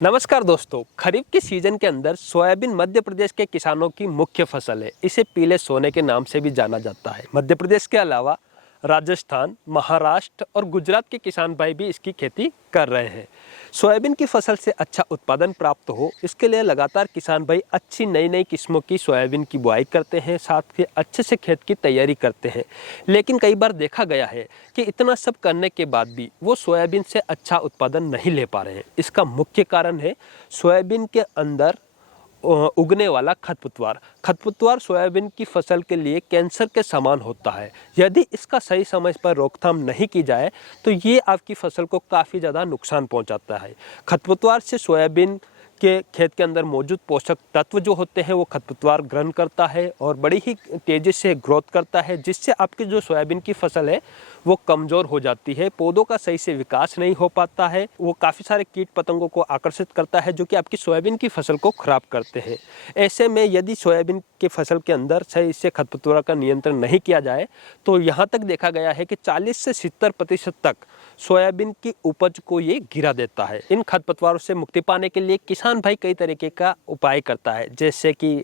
नमस्कार दोस्तों, खरीफ के सीजन के अंदर सोयाबीन मध्य प्रदेश के किसानों की मुख्य फसल है। इसे पीले सोने के नाम से भी जाना जाता है। मध्य प्रदेश के अलावा राजस्थान, महाराष्ट्र और गुजरात के किसान भाई भी इसकी खेती कर रहे हैं। सोयाबीन की फसल से अच्छा उत्पादन प्राप्त हो, इसके लिए लगातार किसान भाई अच्छी नई नई किस्मों की सोयाबीन की बुआई करते हैं, साथ ही अच्छे से खेत की तैयारी करते हैं। लेकिन कई बार देखा गया है कि इतना सब करने के बाद भी वो सोयाबीन से अच्छा उत्पादन नहीं ले पा रहे हैं। इसका मुख्य कारण है सोयाबीन के अंदर उगने वाला खरपतवार। खरपतवार सोयाबीन की फसल के लिए कैंसर के समान होता है। यदि इसका सही समय पर रोकथाम नहीं की जाए तो ये आपकी फसल को काफ़ी ज़्यादा नुकसान पहुंचाता है। खरपतवार से सोयाबीन के खेत के अंदर मौजूद पोषक तत्व जो होते हैं वो खरपतवार ग्रहण करता है और बड़ी ही तेज़ी से ग्रोथ करता है, जिससे आपकी जो सोयाबीन की फसल है वो कमज़ोर हो जाती है। पौधों का सही से विकास नहीं हो पाता है। वो काफ़ी सारे कीट पतंगों को आकर्षित करता है जो कि आपकी सोयाबीन की फसल को ख़राब करते हैं। ऐसे में यदि सोयाबीन की फसल के अंदर सही से खरपतवार का नियंत्रण नहीं किया जाए तो यहाँ तक देखा गया है कि 40 से 70% तक सोयाबीन की उपज को ये गिरा देता है। इन खरपतवारों से मुक्ति पाने के लिए किसान भाई कई तरीके का उपाय करता है, जैसे कि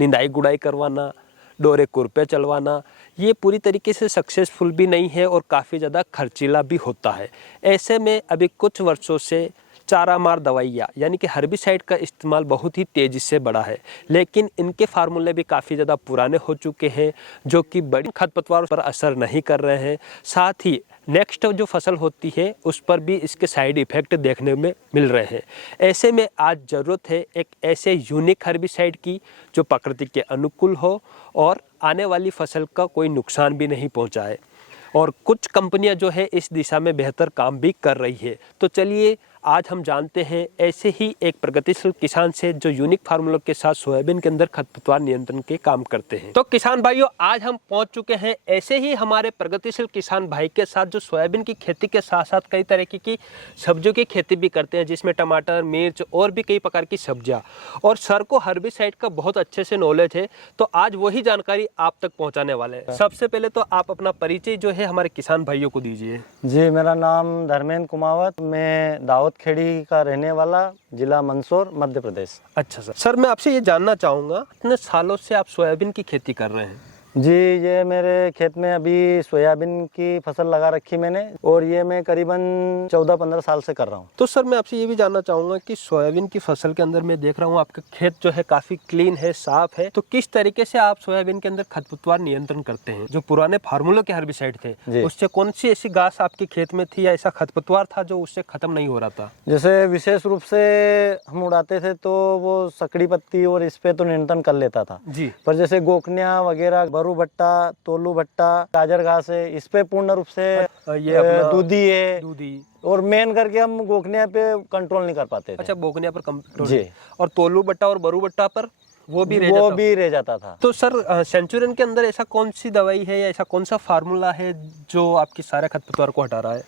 निंदाई गुड़ाई करवाना, डोरे कुरपे चलवाना। ये पूरी तरीके से सक्सेसफुल भी नहीं है और काफ़ी ज़्यादा खर्चीला भी होता है। ऐसे में अभी कुछ वर्षों से चारा मार दवाइयाँ यानी कि हर्बिसाइड का इस्तेमाल बहुत ही तेज़ी से बढ़ा है, लेकिन इनके फार्मूले भी काफ़ी ज़्यादा पुराने हो चुके हैं जो कि बड़ी खरपतवारों पर असर नहीं कर रहे हैं। साथ ही नेक्स्ट जो फसल होती है उस पर भी इसके साइड इफ़ेक्ट देखने में मिल रहे हैं। ऐसे में आज ज़रूरत है एक ऐसे यूनिक हर्बिसाइड की जो प्रकृति के अनुकूल हो और आने वाली फसल का कोई नुकसान भी नहीं पहुंचाए। और कुछ कंपनियां जो है इस दिशा में बेहतर काम भी कर रही है। तो चलिए आज हम जानते हैं ऐसे ही एक प्रगतिशील किसान से जो यूनिक फार्मूलों के साथ सोयाबीन के अंदर खरपतवार नियंत्रण के काम करते हैं। तो किसान भाइयों, आज हम पहुंच चुके हैं ऐसे ही हमारे प्रगतिशील किसान भाई के साथ जो सोयाबीन की खेती के साथ साथ कई तरीके की सब्जियों की खेती भी करते हैं, जिसमें टमाटर, मिर्च और भी कई प्रकार की सब्जियां। और सर को हर्बिसाइड का बहुत अच्छे से नॉलेज है, तो आज वही जानकारी आप तक पहुँचाने वाले हैं। सबसे पहले तो आप अपना परिचय जो है हमारे किसान भाइयों को दीजिए। जी, मेरा नाम धर्मेंद्र कुमावत, मैं दाऊद खेड़ी का रहने वाला, जिला मंदसौर, मध्य प्रदेश। अच्छा सर, मैं आपसे ये जानना चाहूँगा, कितने सालों से आप सोयाबीन की खेती कर रहे हैं? जी, ये मेरे खेत में अभी सोयाबीन की फसल लगा रखी मैंने और ये मैं करीबन 14-15 साल से कर रहा हूँ। तो सर मैं आपसे ये भी जानना चाहूँगा कि सोयाबीन की फसल के अंदर मैं देख रहा हूँ आपका खेत जो है काफ़ी क्लीन है, साफ है, तो किस तरीके से आप सोयाबीन के अंदर खरपतवार नियंत्रण करते हैं? जो पुराने फार्मूलों के हर्बिसाइड थे उससे कौन सी ऐसी घास आपके खेत में थी या ऐसा खरपतवार था जो उससे खत्म नहीं हो रहा था? जैसे विशेष रूप से हम उड़ाते थे तो वो सकड़ी पत्ती और इस पे तो नियंत्रण कर लेता था जी, पर जैसे गोखनिया वगैरह, बरू भट्टा, तोलू भट्टा, गाजर घास है, इस पे पूर्ण रूप से ये दूधी है दूधी और मेन करके हम गोखनिया पे कंट्रोल नहीं कर पाते थे। अच्छा, बोगनिया पर कंट्रोल जी। और तोलू बट्टा और बरू बट्टा पर वो भी रह जाता था। तो सर सेंचुरियन के अंदर ऐसा कौन सी दवाई है या ऐसा कौन सा फार्मूला है जो आपकी सारे खरपतवार को हटा रहा है?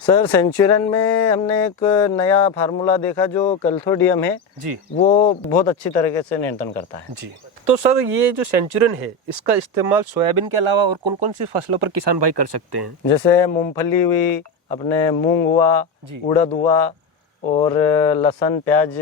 सर, सेंचुरियन में हमने एक नया फार्मूला देखा जो कैल्थोडियम है जी, वो बहुत अच्छी तरीके से नियंत्रण करता है जी। तो सर ये जो सेंचुरियन है इसका इस्तेमाल सोयाबीन के अलावा और कौन कौन सी फसलों पर किसान भाई कर सकते हैं? जैसे मूंगफली हुई, अपने मूंग हुआ, उड़द हुआ और लहसुन प्याज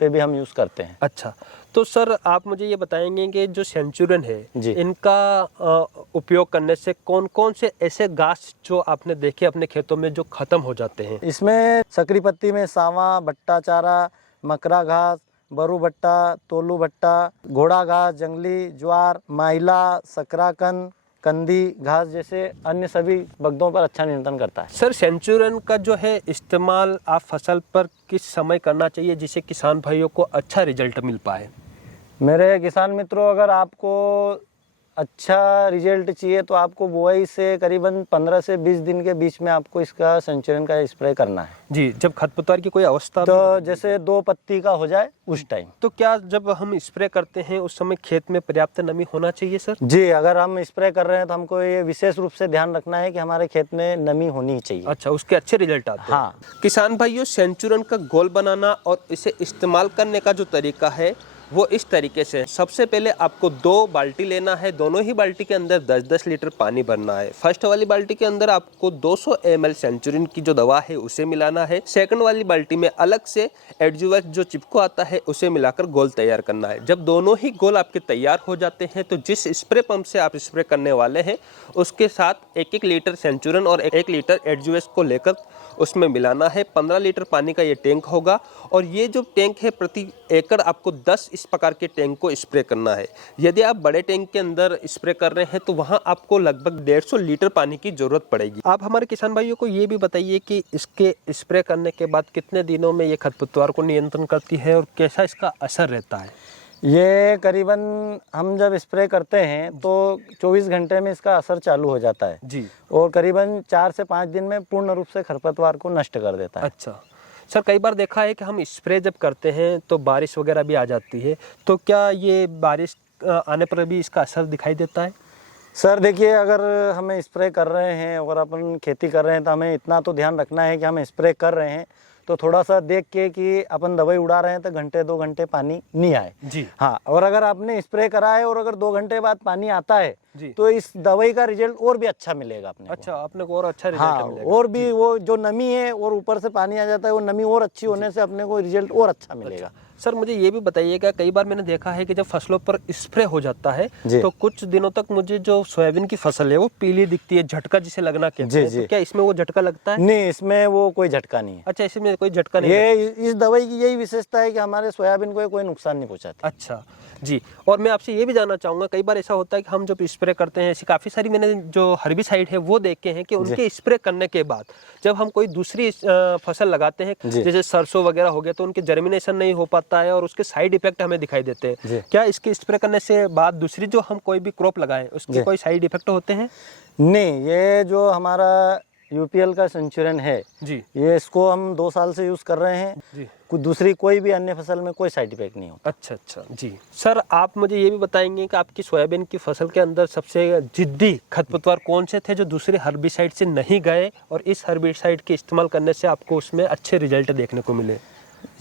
पे भी हम यूज़ करते हैं। अच्छा, तो सर आप मुझे ये बताएंगे कि जो सेंचुरियन है इनका उपयोग करने से कौन कौन से ऐसे घास जो आपने देखे अपने खेतों में जो खत्म हो जाते हैं? इसमें सकरी पत्ती में सावा, भट्टा चारा, मकरा घास, बरू भट्टा, तोलू भट्टा, घोड़ा घास, जंगली ज्वार, माइला, सकराकंद, कंदी घास जैसे अन्य सभी बगदों पर अच्छा नियंत्रण करता है। सर सेंचुरियन का जो है इस्तेमाल आप फसल पर किस समय करना चाहिए जिससे किसान भाइयों को अच्छा रिजल्ट मिल पाए? मेरे किसान मित्रों, अगर आपको अच्छा रिजल्ट चाहिए तो आपको बुआई से करीबन 15 से 20 दिन के बीच में आपको इसका सेंचुरियन का स्प्रे करना है जी। जब खरपतवार की कोई अवस्था तो जैसे 2 पत्ती का हो जाए उस टाइम। तो क्या जब हम स्प्रे करते हैं उस समय खेत में पर्याप्त नमी होना चाहिए सर? जी, अगर हम स्प्रे कर रहे हैं तो हमको ये विशेष रूप से ध्यान रखना है कि हमारे खेत में नमी होनी चाहिए। अच्छा, उसके अच्छे रिजल्ट आते हैं। हाँ। किसान भाइयों, सेंचुरियन का घोल बनाना और इसे इस्तेमाल करने का जो तरीका है वो इस तरीके से। सबसे पहले आपको 2 बाल्टी लेना है, दोनों ही बाल्टी के अंदर 10-10 लीटर पानी भरना है। फर्स्ट वाली बाल्टी के अंदर आपको 200 ml सेंचुरिन की जो दवा है उसे मिलाना है। सेकंड वाली बाल्टी में अलग से एडजुवेक्स जो चिपको आता है उसे मिलाकर घोल तैयार करना है। जब दोनों ही घोल आपके तैयार हो जाते हैं तो जिस स्प्रे पंप से आप स्प्रे करने वाले हैं उसके साथ 1-1 लीटर सेंचुरिन और 1 लीटर एडजुवेक्स को लेकर उसमें मिलाना है। 15 लीटर पानी का ये टैंक होगा और ये जो टैंक है प्रति एकड़ आपको 10 इस प्रकार के टैंक को स्प्रे करना है। यदि आप बड़े टैंक के अंदर स्प्रे कर रहे हैं तो वहाँ आपको लगभग 150 लीटर पानी की जरूरत पड़ेगी। आप हमारे किसान भाइयों को ये भी बताइए कि इसके स्प्रे करने के बाद कितने दिनों में ये खरपतवार को नियंत्रण करती है और कैसा इसका असर रहता है? ये करीबन हम जब स्प्रे करते हैं तो 24 घंटे में इसका असर चालू हो जाता है जी। और करीबन 4 से 5 दिन में पूर्ण रूप से खरपतवार को नष्ट कर देता है। अच्छा सर, कई बार देखा है कि हम स्प्रे जब करते हैं तो बारिश वगैरह भी आ जाती है, तो क्या ये बारिश आने पर भी इसका असर दिखाई देता है? सर देखिए, अगर हमें स्प्रे कर रहे हैं और अपन खेती कर रहे हैं तो हमें इतना तो ध्यान रखना है कि हम स्प्रे कर रहे हैं तो थोड़ा सा देख के कि अपन दवाई उड़ा रहे हैं तो घंटे 2 घंटे पानी नहीं आए जी। हाँ, और अगर आपने स्प्रे करा है और अगर 2 घंटे बाद पानी आता है जी। तो इस दवाई का रिजल्ट और भी अच्छा मिलेगा अपने को। अच्छा, अपने को और अच्छा रिजल्ट हाँ, मिलेगा। और भी वो जो नमी है और ऊपर से पानी आ जाता है, वो नमी और अच्छी होने से अपने को रिजल्ट और अच्छा मिलेगा। सर मुझे ये भी बताइएगा, कई बार मैंने देखा है कि जब फसलों पर स्प्रे हो जाता है तो कुछ दिनों तक मुझे जो सोयाबीन की फसल है वो पीली दिखती है, झटका जिसे लगना कहते हैं, तो क्या इसमें वो झटका लगता है? नहीं, इसमें वो कोई झटका नहीं है। अच्छा, इसमें कोई झटका नहीं ये इस दवाई की यही विशेषता है कि हमारे सोयाबीन को कोई नुकसान नहीं पहुंचाती। अच्छा जी। और मैं आपसे ये भी जानना चाहूँगा, कई बार ऐसा होता है कि हम जब स्प्रे करते हैं, ऐसी काफ़ी सारी मैंने जो हर्बिसाइड है वो देखे हैं कि उनके स्प्रे करने के बाद जब हम कोई दूसरी फसल लगाते हैं जैसे सरसों वगैरह हो गया तो उनके जर्मिनेशन नहीं हो पाता है और उसके साइड इफेक्ट हमें दिखाई देते हैं। क्या इसके स्प्रे करने से बाद दूसरी जो हम कोई भी क्रॉप लगाएं उसके कोई साइड इफेक्ट होते हैं? नहीं, ये जो हमारा यूपीएल का सेंचुरिन है जी, ये इसको हम 2 साल से यूज़ कर रहे हैं जी। कुछ दूसरी कोई भी अन्य फसल में कोई साइड इफेक्ट नहीं होता। अच्छा अच्छा जी। सर आप मुझे ये भी बताएंगे कि आपकी सोयाबीन की फसल के अंदर सबसे जिद्दी खरपतवार कौन से थे जो दूसरे हर्बिसाइड से नहीं गए और इस हर्बिसाइड के इस्तेमाल करने से आपको उसमें अच्छे रिजल्ट देखने को मिले?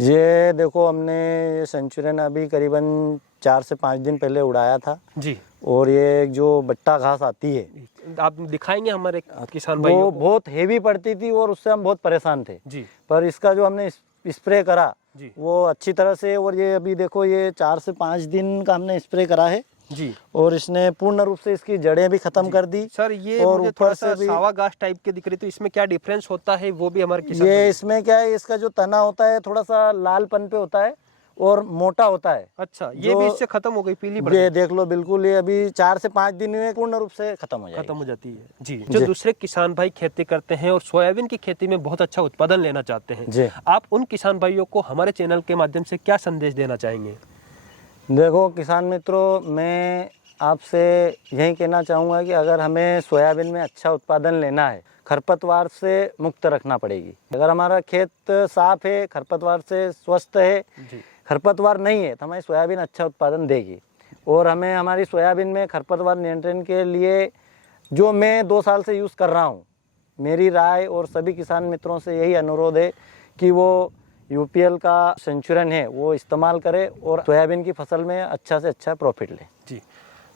ये देखो, हमने ये सेंचुरिन अभी करीबन 4 से 5 दिन पहले उड़ाया था जी। और ये जो बट्टा घास आती है आप दिखाएंगे हमारे किसान भाइयों वो को? बहुत हेवी पड़ती थी और उससे हम बहुत परेशान थे जी। पर इसका जो हमने स्प्रे करा जी। वो अच्छी तरह से, और ये अभी देखो ये 4 से 5 दिन का हमने स्प्रे करा है जी। और इसने पूर्ण रूप से इसकी जड़ें भी खत्म कर दी। सर ये और मुझे थोड़ा ऊपर सा से भी सावा घास टाइप के दिख रही, तो इसमें क्या डिफरेंस होता है वो भी हमारे किसान ये इसमें क्या है, इसका जो तना होता है थोड़ा सा लालपन पे होता है और मोटा होता है। अच्छा, ये भी इससे खत्म हो गई, पीली पड़ ये गई। देख लो, बिल्कुल ये अभी 4 से 5 दिन में पूर्ण रूप से खत्म हो जाती है जी। जो दूसरे किसान भाई खेती करते हैं और सोयाबीन की खेती में बहुत अच्छा उत्पादन लेना चाहते हैं, आप उन किसान भाइयों को हमारे चैनल के माध्यम से क्या संदेश देना चाहेंगे? देखो किसान मित्रों, मैं आपसे यही कहना चाहूँगा कि अगर हमें सोयाबीन में अच्छा उत्पादन लेना है, खरपतवार से मुक्त रखना पड़ेगी। अगर हमारा खेत साफ है, खरपतवार से स्वस्थ है, खरपतवार नहीं है, तो हमारी सोयाबीन अच्छा उत्पादन देगी। और हमें हमारी सोयाबीन में खरपतवार नियंत्रण के लिए जो मैं 2 साल से यूज़ कर रहा हूँ, मेरी राय और सभी किसान मित्रों से यही अनुरोध है कि वो यूपीएल का सेंचुरिन है वो इस्तेमाल करें और सोयाबीन की फसल में अच्छा से अच्छा प्रॉफिट लें। जी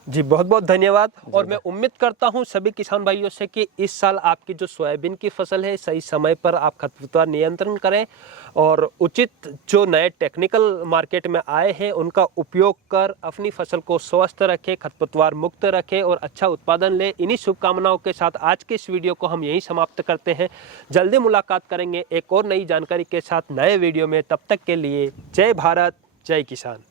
जी, बहुत बहुत धन्यवाद। और मैं उम्मीद करता हूं सभी किसान भाइयों से कि इस साल आपकी जो सोयाबीन की फसल है सही समय पर आप खरपतवार नियंत्रण करें और उचित जो नए टेक्निकल मार्केट में आए हैं उनका उपयोग कर अपनी फसल को स्वस्थ रखें, खरपतवार मुक्त रखें और अच्छा उत्पादन लें। इन्हीं शुभकामनाओं के साथ आज के इस वीडियो को हम यहीं समाप्त करते हैं। जल्दी मुलाकात करेंगे एक और नई जानकारी के साथ नए वीडियो में। तब तक के लिए जय भारत, जय किसान।